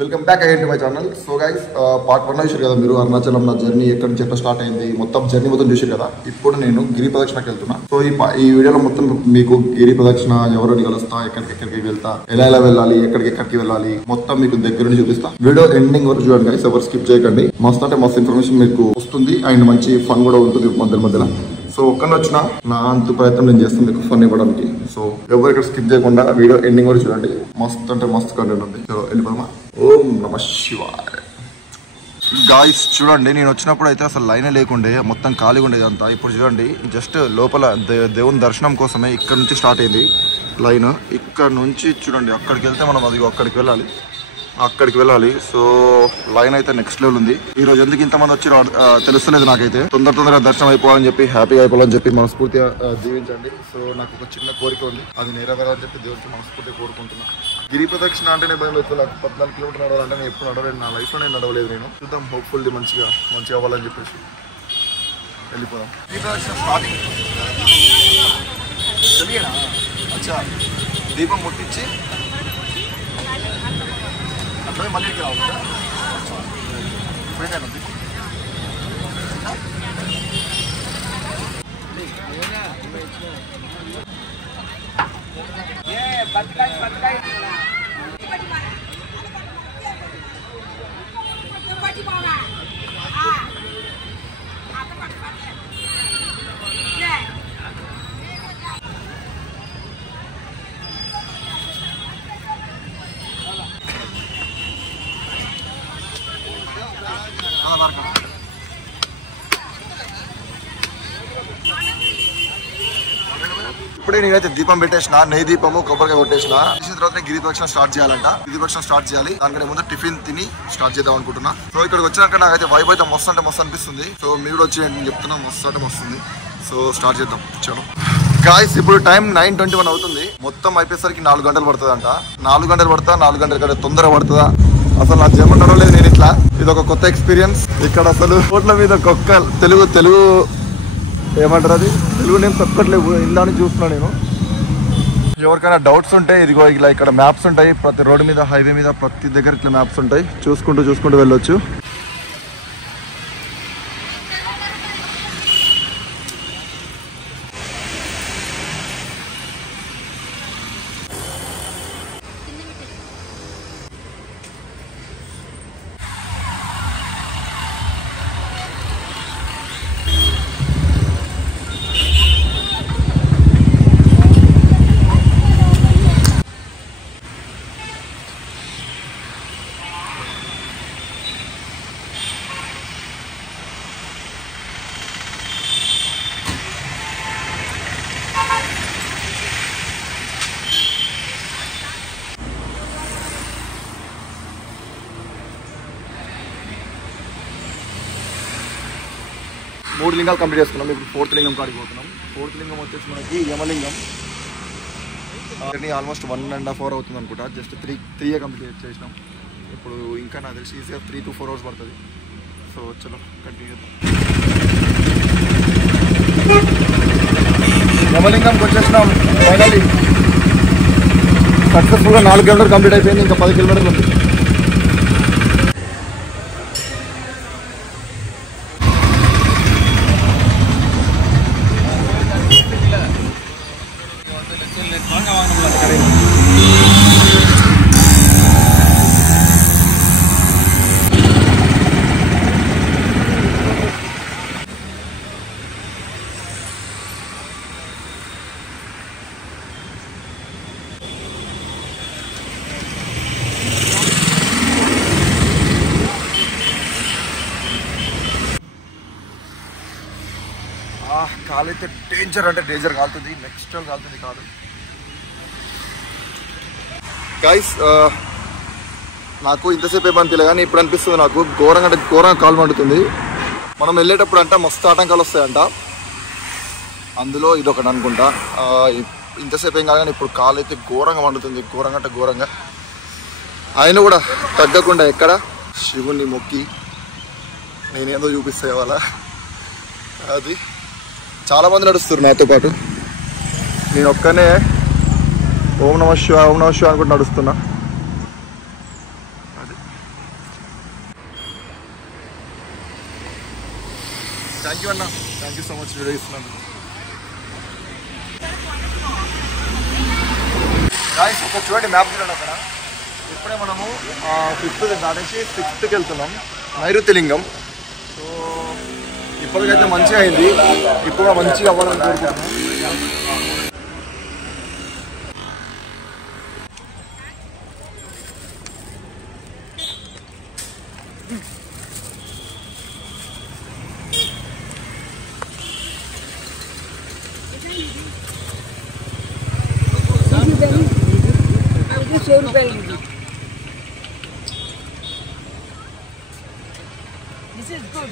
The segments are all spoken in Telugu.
Welcome back again to my channel. So guys part 1 చూసారు కదా మీరు. అరుణాచలం నా జర్నీ ఎక్కడి నుంచి ఎట్లా స్టార్ట్ అయింది మొత్తం జర్నీ మొత్తం చూసారు కదా. ఇప్పుడు నేను గిరి ప్రదక్షిణకి వెళ్తున్నా. సో ఈ వీడియోలో మొత్తం మీకు గిరి ప్రదక్షిణ ఎవరిని కలుస్తా, ఎక్కడికి వెళ్తా, ఎలా వెళ్ళాలి, ఎక్కడికి వెళ్ళాలి మొత్తం మీకు దగ్గర నుంచి చూపిస్తా. వీడియో ఎండింగ్ వరకు చూడండి గైస్, ఎవరు స్కిప్ చేయకండి. మస్తు అంటే మస్తు ఇన్ఫర్మేషన్ మీకు వస్తుంది అండ్ మంచి ఫన్ కూడా ఉంటుంది మధ్యలో. సో ఒక్కడిని వచ్చిన నా అంత ప్రయత్నం నేను చేస్తాను మీకు ఫన్ ఇవ్వడానికి. సో ఎవరు ఇక్కడ స్కిప్ చేయకుండా వీడియో ఎండింగ్ వరకు చూడండి. మస్తు అంటే మస్తు కంటెంట్ ఉంది. సో వెళ్ళిపోదామా. ఓం నమః శివాయ. గాయ్స్ చూడండి, నేను వచ్చినప్పుడు అయితే అసలు లైనే లేకుండే, మొత్తం ఖాళీగా ఉండేది అంతా. ఇప్పుడు చూడండి, జస్ట్ లోపల దేవుని దర్శనం కోసమే ఇక్కడ నుంచి స్టార్ట్ అయింది లైన్. ఇక్కడ నుంచి చూడండి అక్కడికి వెళ్తే మనం అది అక్కడికి వెళ్ళాలి. సో లైన్ అయితే నెక్స్ట్ లెవెల్ ఉంది. ఈ రోజు ఎందుకు ఇంతమంది వచ్చి తెలుస్తలేదు నాకైతే. తొందరగా దర్శనం అయిపోవాలని చెప్పి, హ్యాపీగా అయిపోవాలని చెప్పి మనస్ఫూర్తిగా దీవించండి. సో నాకు ఒక చిన్న కోరిక ఉంది, అది నెరవేరాలని చెప్పి దేవుడికి మనస్ఫూర్తిగా కోరుకుంటున్నా. గిరి ప్రదక్షిణ అంటేనే భయం అవుతుంది నాకు. 14 కిలోమీటర్లు నడవాలంటే నేను ఎప్పుడు నడవలేదు, నా లైఫ్లో నేను నడవలేదు. నేను చూద్దాం, హోప్ఫుల్లీ మంచిగా అవ్వాలని చెప్పేసి వెళ్ళిపోదాం. గిరి ప్రదక్షిణ స్టార్టింగ్ అచ్చా దీపం ముట్టించి మళ్ళీ రావు కదా. ఇప్పుడే నేనైతే దీపం పెట్టేసిన, నెయ్యి దీపము కొబ్బరికాయ కొట్టేసిన. చేసిన తర్వాత గిరి ప్రదక్షిణ స్టార్ట్ చేయాలంట. గిరి ప్రదక్షిణ స్టార్ట్ చేయాలి, దానికంటే ముందు టిఫిన్ తిని స్టార్ట్ చేద్దాం అనుకుంటున్నా. సో ఇక్కడికి వచ్చినాక నాకైతే వైబ్ అయితే మస్తు అంటే మస్తు అనిపిస్తుంది. సో మీరు కూడా వచ్చి నేను చెప్తున్నా, మస్తు అంటే మస్తుంది. సో స్టార్ట్ చేద్దాం. చలో గాయ్స్, ఇప్పుడు టైం 9:21 అవుతుంది. మొత్తం అయిపోయేసరికి 4 గంటలు పడుతుంది అంట. 4 గంటలు పడుతుందా, 4 గంటల కంటే తొందరగా పడుతుందా అసలు నాకు ఏమంటారో లేదు. నేను ఇట్లా ఇది ఒక కొత్త ఎక్స్పీరియన్స్. ఇక్కడ అసలు రోడ్ల మీద తెలుగు ఏమంటారు, అది తెలుగు నేను తప్పట్లేదు. ఇందాని చూస్తున్నా నేను. ఎవరికైనా డౌట్స్ ఉంటే ఇదిగో ఇలా ఇక్కడ మ్యాప్స్ ఉంటాయి. ప్రతి రోడ్డు మీద, హైవే మీద, ప్రతి దగ్గర ఇట్లా మ్యాప్స్ ఉంటాయి. చూసుకుంటూ వెళ్ళొచ్చు. మూడు లింగాలు కంప్లీట్ చేసుకున్నాం. ఇప్పుడు 4th లింగం కాడికి పోతున్నాం. 4th లింగం వచ్చేసి మనకి యమలింగం. ఆల్మోస్ట్ 1.5 hours అవుతుంది అనుకుంటా. జస్ట్ 3 కంప్లీట్ చేసినాం. ఇప్పుడు ఇంకా నాకు తెలిసి ఈజీగా 3 to 4 hours పడుతుంది. సో చలో కంటిన్యూ చేద్దాం. యమలింగంకి వచ్చేసినాం. ఫైనల్లీ సక్సెస్ఫుల్గా 4 కిలోమీటర్లు కంప్లీట్ అయిపోయింది. ఇంకా 10 కిలోమీటర్లు ఉంది. కాలైతే డేంజర్ అంటే డేంజర్ కాలుతుంది. నెక్స్ట్ కాలుతుంది కాదు గైస్. నాకు ఇంతసేపు ఏమనిపించలే కానీ ఇప్పుడు అనిపిస్తుంది నాకు. ఘోరంగా కాలు మండుతుంది. మనం వెళ్ళేటప్పుడు అంట మస్తు ఆటంకాలు వస్తాయంట. అందులో ఇదొకటి అనుకుంటా. ఇంతసేపు ఏం కాదు కానీ ఇప్పుడు కాలు అయితే ఘోరంగా మండుతుంది. ఘోరంగా ఆయన కూడా తగ్గకుండా ఎక్కడ శివుణ్ణి మొక్కి నేనేదో చూపిస్తే వాళ్ళ అది చాలా మంది నడుస్తున్నారు నాతో పాటు. నేను ఒక్కనే ఓం నమః శివాయ అనుకుంటూ నడుస్తున్నా. థ్యాంక్ యూ అన్న, thank you so much video ఇస్తున్నాను. గాయ్స్ ఒక చూడండి మ్యాప్ చూడండి అక్కడ. ఇప్పుడే మనము 5th దాటేసి 6th వెళ్తున్నాం, నైరుతి లింగం. సో ఇప్పటికైతే మంచిగా అయింది, ఇప్పుడు మంచిగా అవ్వాలని కోరుకుంటున్నాం. This is good.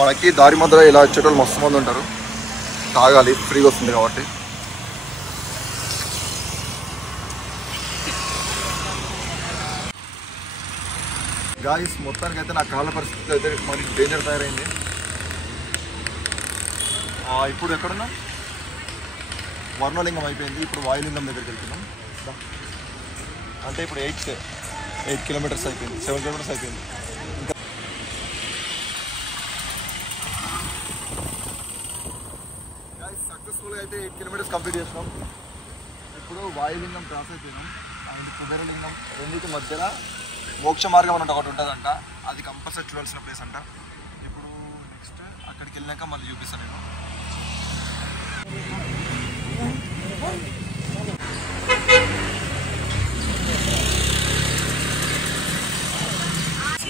మనకి దారి మధ్యలో ఇలా వచ్చేటోళ్ళు మస్తు మంది ఉంటారు. తాగాలి, ఫ్రీగా వస్తుంది కాబట్టి. గాయస్ మొత్తానికి అయితే నా కాళ్ళ పరిస్థితి అయితే మనకి డేంజర్ తయారైంది. ఇప్పుడు ఎక్కడున్నా వర్ణలింగం అయిపోయింది, ఇప్పుడు వాయులింగం దగ్గరికి వెళ్తున్నాం. అంటే ఇప్పుడు 8 కిలోమీటర్స్ అయిపోయింది, 7 కిలోమీటర్స్ అయిపోయింది. ఇంకా గాయస్ సక్సెస్ఫుల్గా అయితే 8 కిలోమీటర్స్ కంప్లీట్ చేసినాం. ఇప్పుడు వాయులింగం క్రాస్ అయిపోయినాం. అండ్ కుబేరలింగం రెండింటి మధ్యలో మోక్ష మార్గం అన్నట్టు ఒకటి ఉంటుందంట, అది కంపల్సరీ చూడాల్సిన ప్లేస్ అంట. ఇప్పుడు నెక్స్ట్ అక్కడికి వెళ్ళాక మళ్ళీ చూపిస్తాను నేను.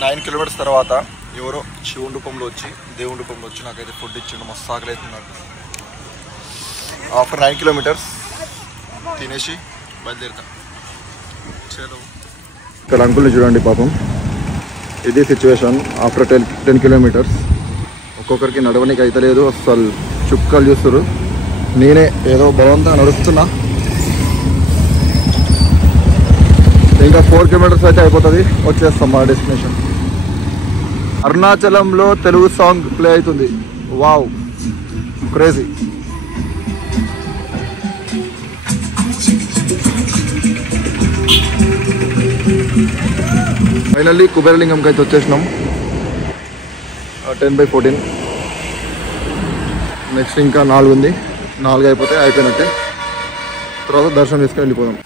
9 కిలోమీటర్స్ తర్వాత ఎవరో శివుని రూపంలో వచ్చి దేవుని రూపంలో వచ్చి నాకైతే ఫుడ్ ఇచ్చిండు. మస్తు ఆకలి అవుతుంది. ఆఫ్టర్ 9 కిలోమీటర్స్ తినేసి బయలుదేరుతా. ఇక్కడ అంకుల్ని చూడండి పాపం, ఇది సిచ్యువేషన్. ఆఫ్టర్ 10 కిలోమీటర్స్ ఒక్కొక్కరికి నడవనికి అయితే లేదు, అసలు చుక్కలు చూస్తారు. నేనే ఏదో బలవంతంగా నడుస్తున్నా. ఇంకా 4 కిలోమీటర్స్ అయితే అయిపోతుంది, వచ్చేస్తాం మా డెస్టినేషన్. అరుణాచలంలో తెలుగు సాంగ్ ప్లే అవుతుంది. Wow, crazy. ఫైనల్లీ కుబేరలింగంకి అయితే వచ్చేసినాం. 10/14. నెక్స్ట్ ఇంకా 4 ఉంది, 4 అయిపోతే అయిపోయినట్టే. తర్వాత దర్శనం చేసుకొని వెళ్ళిపోదాం.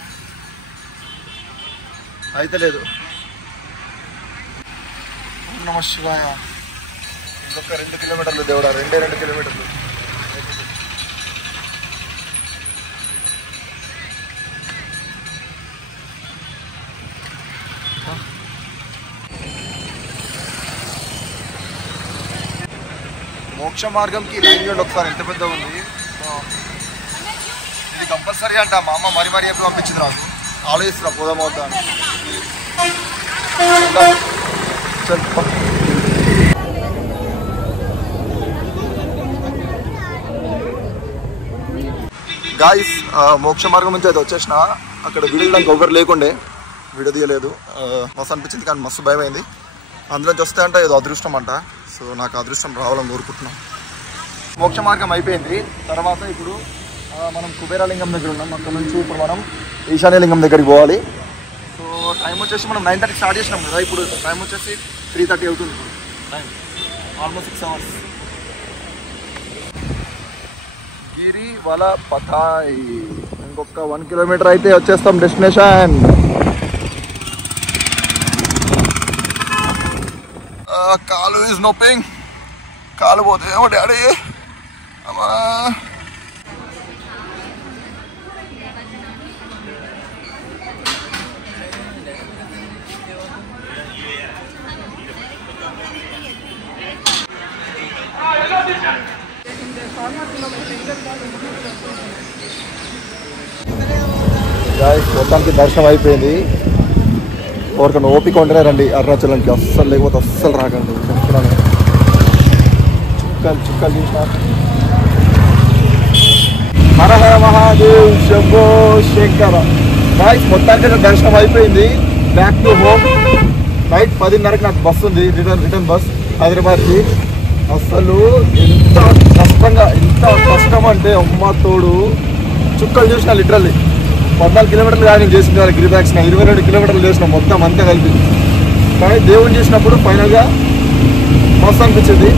అయితే లేదు. నమ శివాయ. ఇంకొక 2 కిలోమీటర్లు దేవుడా, 2 కిలోమీటర్లు. మోక్ష మార్గంకి లైన్ చూడండి ఒకసారి ఎంత పెద్దగా ఉంది. ఇది కంపల్సరీ అంట. మా అమ్మ మరీ ఎప్పుడు పంపించింది నాకు. ఆలోచిస్తున్నా పోదాం అవుతా అని. గాయస్ మోక్ష మార్గం నుంచి అయితే వచ్చేసిన. అక్కడ వీడియో నాకు ఎవరు లేకుండే, వీడియో తీయలేదు. మస్తు అనిపించింది కానీ మస్తు భయం అయింది. అందులోంచి వస్తే అంటే ఏదో అదృష్టం అంట. సో నాకు అదృష్టం రావాలని కోరుకుంటున్నాం. మోక్ష మార్గం అయిపోయింది. తర్వాత ఇప్పుడు మనం కుబేరలింగం దగ్గర ఉన్నాం. అక్కడ నుంచి ఇప్పుడు మనం ఈశాన్యలింగం దగ్గరికి పోవాలి. సో టైం వచ్చేసి మనం 9:30 స్టార్ట్ చేసినాం కదా, ఇప్పుడు టైం వచ్చేసి 3:30 అవుతుంది. ఇప్పుడు టైం ఆల్మోస్ట్ 6 అవర్స్. గిరి వల పథాయ్. ఇంకొక 1 కిలోమీటర్ అయితే వచ్చేస్తాం డెస్టినేషన్. కాలు ఈజ్ నొప్పింగ్. కాలు పోతే ఏమో డాడీ. అమ్మా మొత్తానికి దర్శనం అయిపోయింది. ఎవరికైనా ఓపిక ఉంటేనే రండి అరుణాచలంకి, అస్సలు లేకపోతే అస్సలు రాకండి. చెప్తున్నాను, చుక్కలు చూసిన. హర హర మహాదేవ్ శంభో శంకర. గాయ్స్ మొత్తానికి దర్శనం అయిపోయింది. Back to home. నైట్ 10:30కి నాకు బస్సు ఉంది, రిటర్న్ బస్ హైదరాబాద్కి. అసలు ఎంత కష్టం అంటే అమ్మ తోడు చుక్కలు చూసిన లిటరల్లీ 14 కిలోమీటర్లు కానీ చేసిన గిరి ప్రదక్షిణ 22 కిలోమీటర్లు చేసిన మొత్తం అంతా కలిపి. కానీ దేవుని చేసినప్పుడు ఫైనల్గా మస్తు అనిపించింది.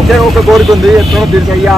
ఒకే ఒక కోరిక ఉంది, ఎట్లా తీర్చయ్యా